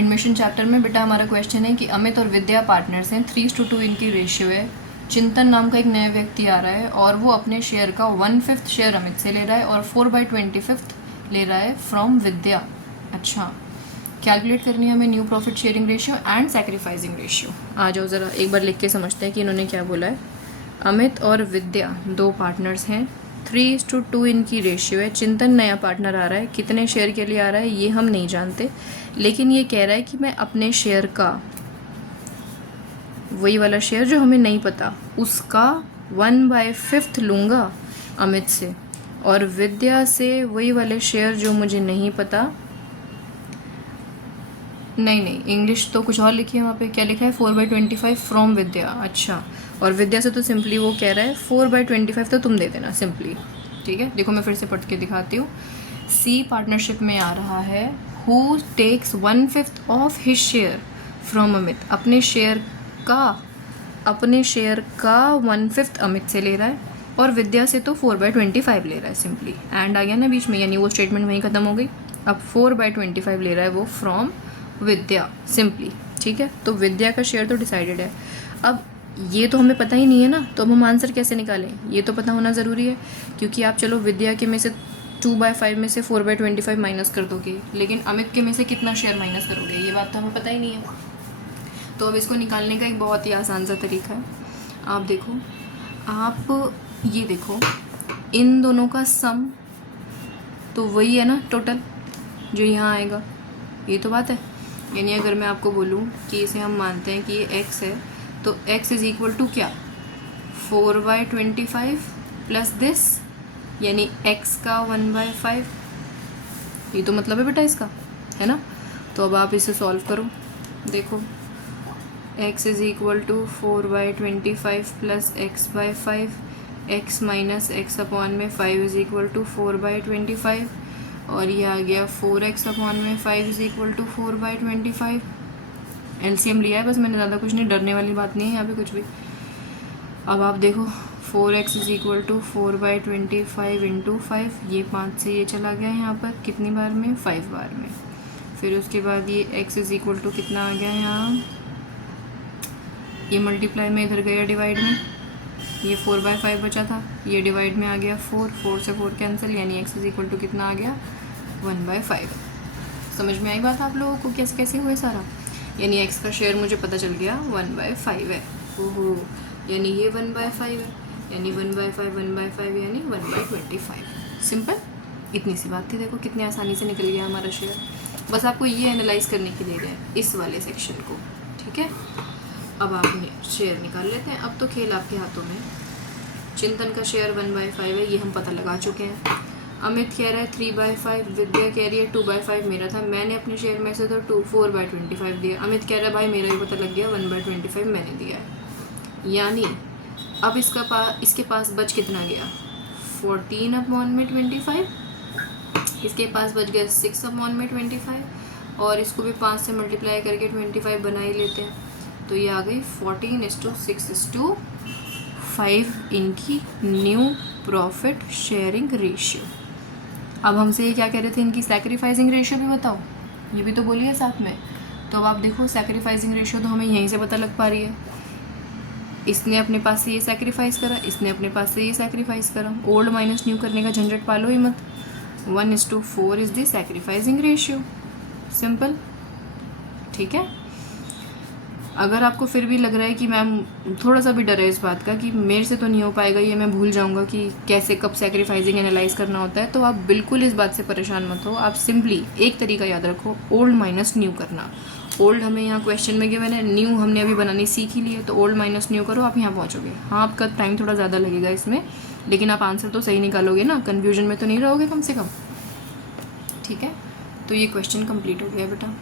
Admission chapter में बेटा हमारा क्वेश्चन है कि अमित और विद्या पार्टनर्स हैं, 3:2 इनकी रेशियो है। चिंतन नाम का एक नया व्यक्ति आ रहा है और वो अपने शेयर का 1/5 शेयर अमित से ले रहा है और 4/25 ले रहा है फ्रॉम विद्या। अच्छा, कैलकुलेट करनी है हमें new profit sharing ratio and sacrificing ratio. आ जाओ ज़रा एक बार लिख के समझते हैं कि इन्होंने क्या बोला है। अमित और विद्या दो पार्टनर्स हैं, 3:2 इनकी रेशियो है। चिंतन नया पार्टनर आ रहा है, कितने शेयर के लिए आ रहा है ये हम नहीं जानते, लेकिन ये कह रहा है कि मैं अपने शेयर का, वही वाला शेयर जो हमें नहीं पता, उसका 1/5 लूँगा अमित से, और विद्या से वही वाले शेयर जो मुझे नहीं पता, नहीं इंग्लिश तो कुछ और लिखी है वहाँ पे, क्या लिखा है 4/25 फ्रॉम विद्या। अच्छा, और विद्या से तो सिंपली वो कह रहा है 4/25 तो तुम दे देना सिंपली। ठीक है, देखो मैं फिर से पढ़ के दिखाती हूँ। सी पार्टनरशिप में आ रहा है, who takes 1/5 of his share from Amit, अपने शेयर का 1/5 अमित से ले रहा है और विद्या से तो 4/25 ले रहा है सिंपली। एंड आ गया ना बीच में, यानी वो स्टेटमेंट वहीं ख़त्म हो गई। अब 4/25 ले रहा है वो फ्रॉम विद्या सिंपली। ठीक है, तो विद्या का शेयर तो डिसाइडेड है। अब ये तो हमें पता ही नहीं है ना, तो अब हम आंसर कैसे निकालें, ये तो पता होना ज़रूरी है, क्योंकि आप चलो विद्या के में से 2/5 में से 4/25 माइनस कर दोगे, लेकिन अमित के में से कितना शेयर माइनस करोगे, ये बात तो हमें पता ही नहीं है। तो अब इसको निकालने का एक बहुत ही आसान सा तरीका है। आप देखो, आप ये देखो, इन दोनों का सम तो वही है ना टोटल जो यहाँ आएगा, ये तो बात है। यानी अगर मैं आपको बोलूँ कि इसे हम मानते हैं कि ये x है, तो x इज़ इक्वल टू क्या, 4/25 प्लस दिस, यानी x का 1/5, ये तो मतलब है बेटा इसका, है ना। तो अब आप इसे सॉल्व करो, देखो x is equal to 4/25 plus x/5, x minus x upon में 5 इज़ इक्वल टू 4/25, और ये आ गया 4x अपॉन में 5 इज़ इक्वल टू 4/25। एलसीएम लिया है बस मैंने, ज़्यादा कुछ नहीं, डरने वाली बात नहीं है यहाँ पे कुछ भी। अब आप देखो 4x is equal to 4/25 into 5, ये 5 से ये चला गया यहाँ पर कितनी बार में, 5 बार में। फिर उसके बाद ये x इज़ इक्वल टू कितना आ गया यहाँ, ये मल्टीप्लाई में इधर गया डिवाइड में, ये 4/5 बचा था, ये डिवाइड में आ गया 4 से 4 कैंसिल, यानी x इज़ इक्वल टू कितना आ गया, 1/5। समझ में आई बात आप लोगों को कैसे कैसे हुए सारा। यानी x का शेयर मुझे पता चल गया 1/5 है। ओहो, यानी ये 1/5 है, यानी 1/5 यानी 1/25। सिंपल, इतनी सी बात थी। देखो कितनी आसानी से निकल गया हमारा शेयर। बस आपको ये एनालाइज करने के लिए गए इस वाले सेक्शन को। ठीक है, अब आप शेयर निकाल लेते हैं। अब तो खेल आपके हाथों में। चिंतन का शेयर 1/5 है, ये हम पता लगा चुके हैं। अमित कह रहा है 3/5, विद्या कह रही है 2/5 मेरा था, मैंने अपने शेयर में से तो 4/25 दिया। अमित कह रहा है भाई मेरा भी पता लग गया, 1/25 मैंने दिया है। यानी अब इसके पास बच कितना गया, 14/25, इसके पास बच गया 6/25, और इसको भी 5 से मल्टीप्लाई करके 25 बना ही लेते हैं, तो ये आ गई 14:6:5 इनकी न्यू प्रॉफिट शेयरिंग रेशियो। अब हमसे ये क्या कह रहे थे, इनकी सैक्रिफाइसिंग रेशियो भी बताओ, ये भी तो बोलिए साथ में। तो अब आप देखो सैक्रिफाइसिंग रेशियो तो हमें यहीं से पता लग पा रही है। इसने अपने पास से ये सैक्रिफाइस करा, इसने अपने पास से ये सैक्रिफाइस करा, ओल्ड माइनस न्यू करने का झंझट पालो ही मत। 1:4 is the sacrificing ratio, simple. ठीक है, अगर आपको फिर भी लग रहा है कि मैम थोड़ा सा भी डर है इस बात का कि मेरे से तो नहीं हो पाएगा, ये मैं भूल जाऊंगा कि कैसे कब सैक्रिफाइसिंग एनालाइज करना होता है, तो आप बिल्कुल इस बात से परेशान मत हो। आप सिंपली एक तरीका याद रखो, ओल्ड माइनस न्यू करना। ओल्ड हमें यहाँ क्वेश्चन में गिवन है, न्यू हमने अभी बनानी सीख ही ली है, तो ओल्ड माइनस न्यू करो, आप यहाँ पहुँचोगे। हाँ, आपका टाइम थोड़ा ज़्यादा लगेगा इसमें, लेकिन आप आंसर तो सही निकालोगे ना, कन्फ्यूजन में तो नहीं रहोगे कम से कम। ठीक है, तो ये क्वेश्चन कंप्लीट हो गया बेटा।